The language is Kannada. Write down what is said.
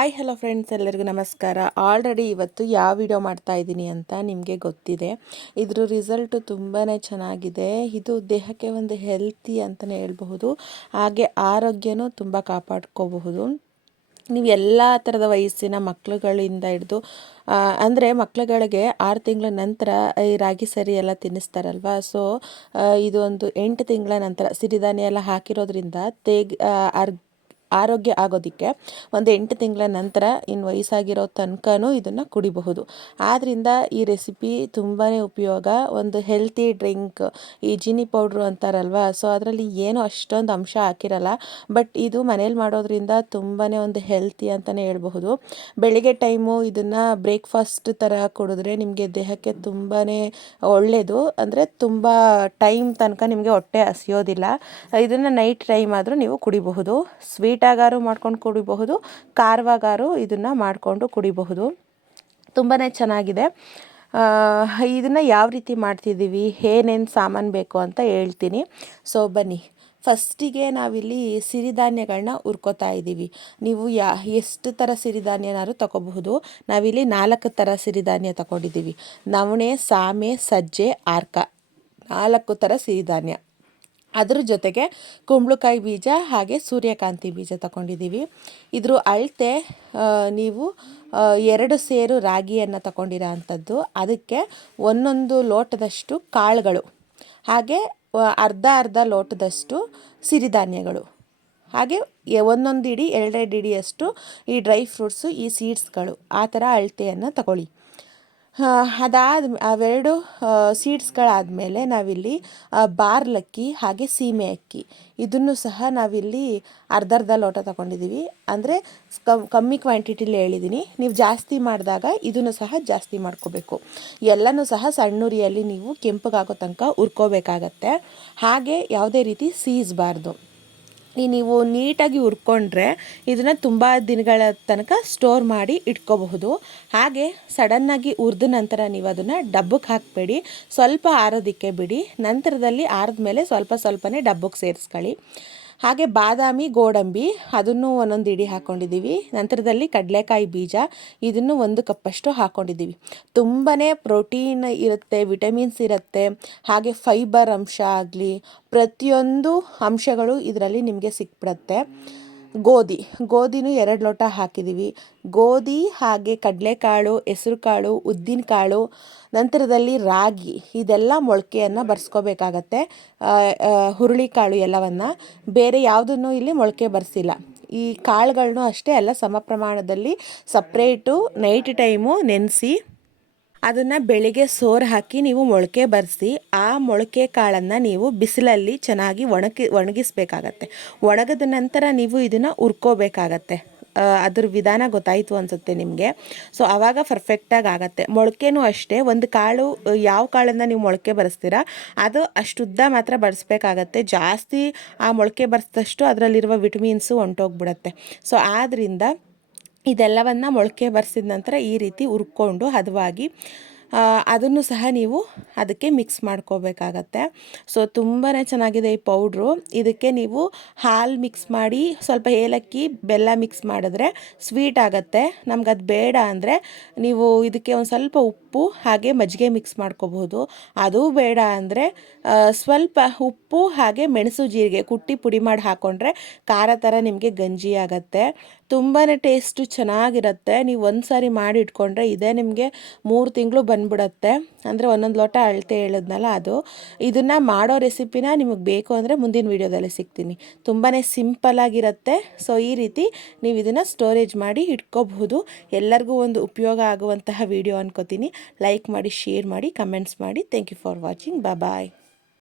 ಹಾಯ್ ಹಲೋ ಫ್ರೆಂಡ್ಸ್, ಎಲ್ಲರಿಗೂ ನಮಸ್ಕಾರ. ಆಲ್ರೆಡಿ ಇವತ್ತು ಯಾವ ವಿಡಿಯೋ ಮಾಡ್ತಾ ಇದ್ದೀನಿ ಅಂತ ನಿಮಗೆ ಗೊತ್ತಿದೆ. ಇದ್ರ ರಿಸಲ್ಟು ತುಂಬಾ ಚೆನ್ನಾಗಿದೆ. ಇದು ದೇಹಕ್ಕೆ ಒಂದು ಹೆಲ್ತಿ ಅಂತಲೇ ಹೇಳ್ಬಹುದು. ಹಾಗೆ ಆರೋಗ್ಯನೂ ತುಂಬ ಕಾಪಾಡ್ಕೋಬಹುದು. ನೀವು ಎಲ್ಲ ಥರದ ವಯಸ್ಸಿನ ಮಕ್ಕಳುಗಳಿಂದ ಹಿಡಿದು ಅಂದರೆ ಮಕ್ಕಳುಗಳಿಗೆ 6 ತಿಂಗಳ ನಂತರ ಈ ರಾಗಿ ಸರಿ ಎಲ್ಲ ತಿನ್ನಿಸ್ತಾರಲ್ವ. ಸೊ ಇದು ಒಂದು 8 ತಿಂಗಳ ನಂತರ ಸಿರಿಧಾನ್ಯ ಎಲ್ಲ ಹಾಕಿರೋದ್ರಿಂದ ಆರೋಗ್ಯ ಆಗೋದಕ್ಕೆ ಒಂದು 8 ತಿಂಗಳ ನಂತರ ಇನ್ನು ವಯಸ್ಸಾಗಿರೋ ತನಕನೂ ಇದನ್ನು ಕುಡಿಬಹುದು. ಆದ್ದರಿಂದ ಈ ರೆಸಿಪಿ ತುಂಬಾ ಉಪಯೋಗ. ಒಂದು ಹೆಲ್ತಿ ಡ್ರಿಂಕ್, ಈ ಜೀನಿ ಪೌಡ್ರು ಅಂತಾರಲ್ವ, ಸೊ ಅದರಲ್ಲಿ ಏನೂ ಅಷ್ಟೊಂದು ಅಂಶ ಹಾಕಿರಲ್ಲ. ಬಟ್ ಇದು ಮನೇಲಿ ಮಾಡೋದ್ರಿಂದ ತುಂಬಾ ಒಂದು ಹೆಲ್ತಿ ಅಂತಲೇ ಹೇಳ್ಬಹುದು. ಬೆಳಿಗ್ಗೆ ಟೈಮು ಇದನ್ನು ಬ್ರೇಕ್ಫಾಸ್ಟ್ ಥರ ಕುಡಿದ್ರೆ ನಿಮಗೆ ದೇಹಕ್ಕೆ ತುಂಬಾ ಒಳ್ಳೆಯದು. ಅಂದರೆ ತುಂಬ ಟೈಮ್ ತನಕ ನಿಮಗೆ ಹೊಟ್ಟೆ ಹಸಿಯೋದಿಲ್ಲ. ಇದನ್ನು ನೈಟ್ ಟೈಮ್ ಆದರೂ ನೀವು ಕುಡಿಬಹುದು. ಸ್ವೀಟಾಗಾರು ಮಾಡ್ಕೊಂಡು ಕುಡಿಬಹುದು, ಖಾರವಾಗಾರು ಇದನ್ನು ಮಾಡಿಕೊಂಡು ಕುಡಿಬಹುದು. ತುಂಬಾ ಚೆನ್ನಾಗಿದೆ. ಇದನ್ನು ಯಾವ ರೀತಿ ಮಾಡ್ತಿದ್ದೀವಿ, ಏನೇನು ಸಾಮಾನು ಬೇಕು ಅಂತ ಹೇಳ್ತೀನಿ. ಸೊ ಬನ್ನಿ. ಫಸ್ಟಿಗೆ ನಾವಿಲ್ಲಿ ಸಿರಿಧಾನ್ಯಗಳನ್ನ ಹುರ್ಕೋತಾ ಇದ್ದೀವಿ. ನೀವು ಎಷ್ಟು ಥರ ಸಿರಿಧಾನ್ಯನಾದ್ರು ತಗೋಬಹುದು. ನಾವಿಲ್ಲಿ 4 ಥರ ಸಿರಿಧಾನ್ಯ ತಗೊಂಡಿದ್ದೀವಿ. ನವಣೆ, ಸಾಮೆ, ಸಜ್ಜೆ, ಆರ್ಕ, 4 ಥರ ಸಿರಿಧಾನ್ಯ. ಅದ್ರ ಜೊತೆಗೆ ಕುಂಬಳಕಾಯಿ ಬೀಜ ಹಾಗೆ ಸೂರ್ಯಕಾಂತಿ ಬೀಜ ತಗೊಂಡಿದ್ದೀವಿ. ಇದ್ರ ಅಳತೆ ನೀವು 2 ಸೇರು ರಾಗಿಯನ್ನು ತಗೊಂಡಿರೋ ಅಂಥದ್ದು. ಅದಕ್ಕೆ 1 ಲೋಟದಷ್ಟು ಕಾಳುಗಳು, ಹಾಗೆ ಅರ್ಧ ಲೋಟದಷ್ಟು ಸಿರಿಧಾನ್ಯಗಳು, ಹಾಗೆ 1 ಇಡಿ 2 ಇಡಿಯಷ್ಟು ಈ ಡ್ರೈ ಫ್ರೂಟ್ಸು, ಈ ಸೀಡ್ಸ್ಗಳು, ಆ ಥರ ಅಳತೆಯನ್ನು ತಗೊಳ್ಳಿ. ಅವೆರಡು ಸೀಡ್ಸ್ಗಳಾದಮೇಲೆ ನಾವಿಲ್ಲಿ ಬಾರ್ಲಕ್ಕಿ ಹಾಗೆ ಸೀಮೆ ಅಕ್ಕಿ, ಇದನ್ನು ಸಹ ನಾವಿಲ್ಲಿ ಅರ್ಧ ಲೋಟ ತಗೊಂಡಿದ್ದೀವಿ. ಅಂದರೆ ಕಮ್ಮಿ ಕ್ವಾಂಟಿಟಿಲಿ ಹೇಳಿದ್ದೀನಿ. ನೀವು ಜಾಸ್ತಿ ಮಾಡಿದಾಗ ಇದನ್ನು ಸಹ ಜಾಸ್ತಿ ಮಾಡ್ಕೋಬೇಕು. ಎಲ್ಲನೂ ಸಹ ಸಣ್ಣುರಿಯಲ್ಲಿ ನೀವು ಕೆಂಪಗಾಗೋ ತನಕ ಹುರ್ಕೋಬೇಕಾಗತ್ತೆ. ಹಾಗೆ ಯಾವುದೇ ರೀತಿ ಸೀಸಬಾರ್ದು. ನೀವು ನೀಟಾಗಿ ಹುರ್ಕೊಂಡ್ರೆ ಇದನ್ನು ತುಂಬ ದಿನಗಳ ತನಕ ಸ್ಟೋರ್ ಮಾಡಿ ಇಟ್ಕೋಬಹುದು. ಹಾಗೆ ಸಡನ್ನಾಗಿ ಹುರಿದ ನಂತರ ನೀವು ಅದನ್ನು ಡಬ್ಬಕ್ಕೆ ಹಾಕಬೇಡಿ, ಸ್ವಲ್ಪ ಆರೋದಕ್ಕೆ ಬಿಡಿ. ನಂತರದಲ್ಲಿ ಆರಿದ ಮೇಲೆ ಸ್ವಲ್ಪನೇ ಡಬ್ಬಕ್ಕೆ ಸೇರಿಸ್ಕೊಳ್ಳಿ. ಹಾಗೆ ಬಾದಾಮಿ, ಗೋಡಂಬಿ, ಅದನ್ನು 1 ಇಡಿ ಹಾಕ್ಕೊಂಡಿದ್ದೀವಿ. ನಂತರದಲ್ಲಿ ಕಡಲೆಕಾಯಿ ಬೀಜ, ಇದನ್ನು 1 ಕಪ್ಪಷ್ಟು ಹಾಕ್ಕೊಂಡಿದ್ದೀವಿ. ತುಂಬಾ ಪ್ರೋಟೀನ್ ಇರುತ್ತೆ, ವಿಟಮಿನ್ಸ್ ಇರುತ್ತೆ, ಹಾಗೆ ಫೈಬರ್ ಅಂಶ ಆಗಲಿ ಪ್ರತಿಯೊಂದು ಅಂಶಗಳು ಇದರಲ್ಲಿ ನಿಮಗೆ ಸಿಕ್ಬಿಡುತ್ತೆ. ಗೋಧಿನೂ 2 ಲೋಟ ಹಾಕಿದ್ದೀವಿ. ಗೋಧಿ ಹಾಗೆ ಕಡಲೆಕಾಳು, ಹೆಸರು ಕಾಳು, ಉದ್ದಿನ ಕಾಳು, ನಂತರದಲ್ಲಿ ರಾಗಿ, ಇದೆಲ್ಲ ಮೊಳಕೆಯನ್ನು ಬರ್ಸ್ಕೋಬೇಕಾಗತ್ತೆ. ಹುರುಳಿಕಾಳು ಎಲ್ಲವನ್ನು, ಬೇರೆ ಯಾವುದನ್ನು ಇಲ್ಲಿ ಮೊಳಕೆ ಬರೆಸಿಲ್ಲ. ಈ ಕಾಳುಗಳನ್ನು ಅಷ್ಟೇ ಎಲ್ಲ ಸಮ ಪ್ರಮಾಣದಲ್ಲಿ ಸಪ್ರೇಟು ನೈಟ್ ಟೈಮು ನೆನೆಸಿ ಅದನ್ನು ಬೆಳಿಗ್ಗೆ ಸೋರು ಹಾಕಿ ನೀವು ಮೊಳಕೆ ಬರೆಸಿ, ಆ ಮೊಳಕೆ ಕಾಳನ್ನು ನೀವು ಬಿಸಿಲಲ್ಲಿ ಚೆನ್ನಾಗಿ ಒಣಗಿಸ್ಬೇಕಾಗತ್ತೆ. ಒಣಗಿದ ನಂತರ ನೀವು ಇದನ್ನು ಹುರ್ಕೋಬೇಕಾಗತ್ತೆ. ಅದ್ರ ವಿಧಾನ ಗೊತ್ತಾಯಿತು ಅನಿಸುತ್ತೆ ನಿಮಗೆ. ಸೊ ಆವಾಗ ಪರ್ಫೆಕ್ಟಾಗಿ ಆಗುತ್ತೆ. ಮೊಳಕೆನೂ ಅಷ್ಟೇ, ಒಂದು ಕಾಳು ಯಾವ ಕಾಳನ್ನು ನೀವು ಮೊಳಕೆ ಬರೆಸ್ತೀರಾ ಅದು ಅಷ್ಟುದ್ದ ಮಾತ್ರ ಬರೆಸ್ಬೇಕಾಗತ್ತೆ. ಜಾಸ್ತಿ ಆ ಮೊಳಕೆ ಬರೆಸಿದಷ್ಟು ಅದರಲ್ಲಿರುವ ವಿಟಮಿನ್ಸು ಹೊಂಟೋಗ್ಬಿಡತ್ತೆ. ಸೊ ಆದ್ದರಿಂದ ಇದೆಲ್ಲವನ್ನು ಮೊಳಕೆ ಬರೆಸಿದ ನಂತರ ಈ ರೀತಿ ಹುರ್ಕೊಂಡು ಹದವಾಗಿ ಅದನ್ನು ಸಹ ನೀವು ಅದಕ್ಕೆ ಮಿಕ್ಸ್ ಮಾಡ್ಕೋಬೇಕಾಗತ್ತೆ. ಸೊ ತುಂಬಾ ಚೆನ್ನಾಗಿದೆ ಈ ಪೌಡ್ರು. ಇದಕ್ಕೆ ನೀವು ಹಾಲು ಮಿಕ್ಸ್ ಮಾಡಿ ಸ್ವಲ್ಪ ಏಲಕ್ಕಿ, ಬೆಲ್ಲ ಮಿಕ್ಸ್ ಮಾಡಿದ್ರೆ ಸ್ವೀಟ್ ಆಗುತ್ತೆ. ನಮ್ಗೆ ಅದು ಬೇಡ ಅಂದರೆ ನೀವು ಇದಕ್ಕೆ ಒಂದು ಸ್ವಲ್ಪ ಉಪ್ಪು ಹಾಗೆ ಮಜ್ಜಿಗೆ ಮಿಕ್ಸ್ ಮಾಡ್ಕೋಬಹುದು. ಅದು ಬೇಡ ಅಂದರೆ ಸ್ವಲ್ಪ ಉಪ್ಪು ಹಾಗೆ ಮೆಣಸು ಜೀರಿಗೆ ಕುಟ್ಟಿ ಪುಡಿ ಮಾಡಿ ಹಾಕ್ಕೊಂಡ್ರೆ ಖಾರ ಥರ ನಿಮಗೆ ಗಂಜಿ ಆಗುತ್ತೆ. ತುಂಬಾ ಟೇಸ್ಟು ಚೆನ್ನಾಗಿರುತ್ತೆ. ನೀವು ಒಂದು ಸಾರಿ ಮಾಡಿ ಇಟ್ಕೊಂಡ್ರೆ ಇದೇ ನಿಮಗೆ 3 ತಿಂಗಳು ಬಂದ್ಬಿಡುತ್ತೆ. ಅಂದರೆ 1 ಲೋಟ ಅಳತೆ ಹೇಳಿದ್ನಲ್ಲ ಅದು. ಇದನ್ನು ಮಾಡೋ ರೆಸಿಪಿನ ನಿಮಗೆ ಬೇಕು ಅಂದರೆ ಮುಂದಿನ ವೀಡಿಯೋದಲ್ಲಿ ಸಿಗ್ತೀನಿ. ತುಂಬಾ ಸಿಂಪಲ್ಲಾಗಿರುತ್ತೆ. ಸೊ ಈ ರೀತಿ ನೀವು ಇದನ್ನು ಸ್ಟೋರೇಜ್ ಮಾಡಿ ಇಟ್ಕೋಬಹುದು. ಎಲ್ಲರಿಗೂ ಒಂದು ಉಪಯೋಗ ಆಗುವಂತಹ ವಿಡಿಯೋ ಅನ್ಕೋತೀನಿ. ಲೈಕ್ ಮಾಡಿ, ಶೇರ್ ಮಾಡಿ, ಕಮೆಂಟ್ಸ್ ಮಾಡಿ. Thank you for watching. Bye.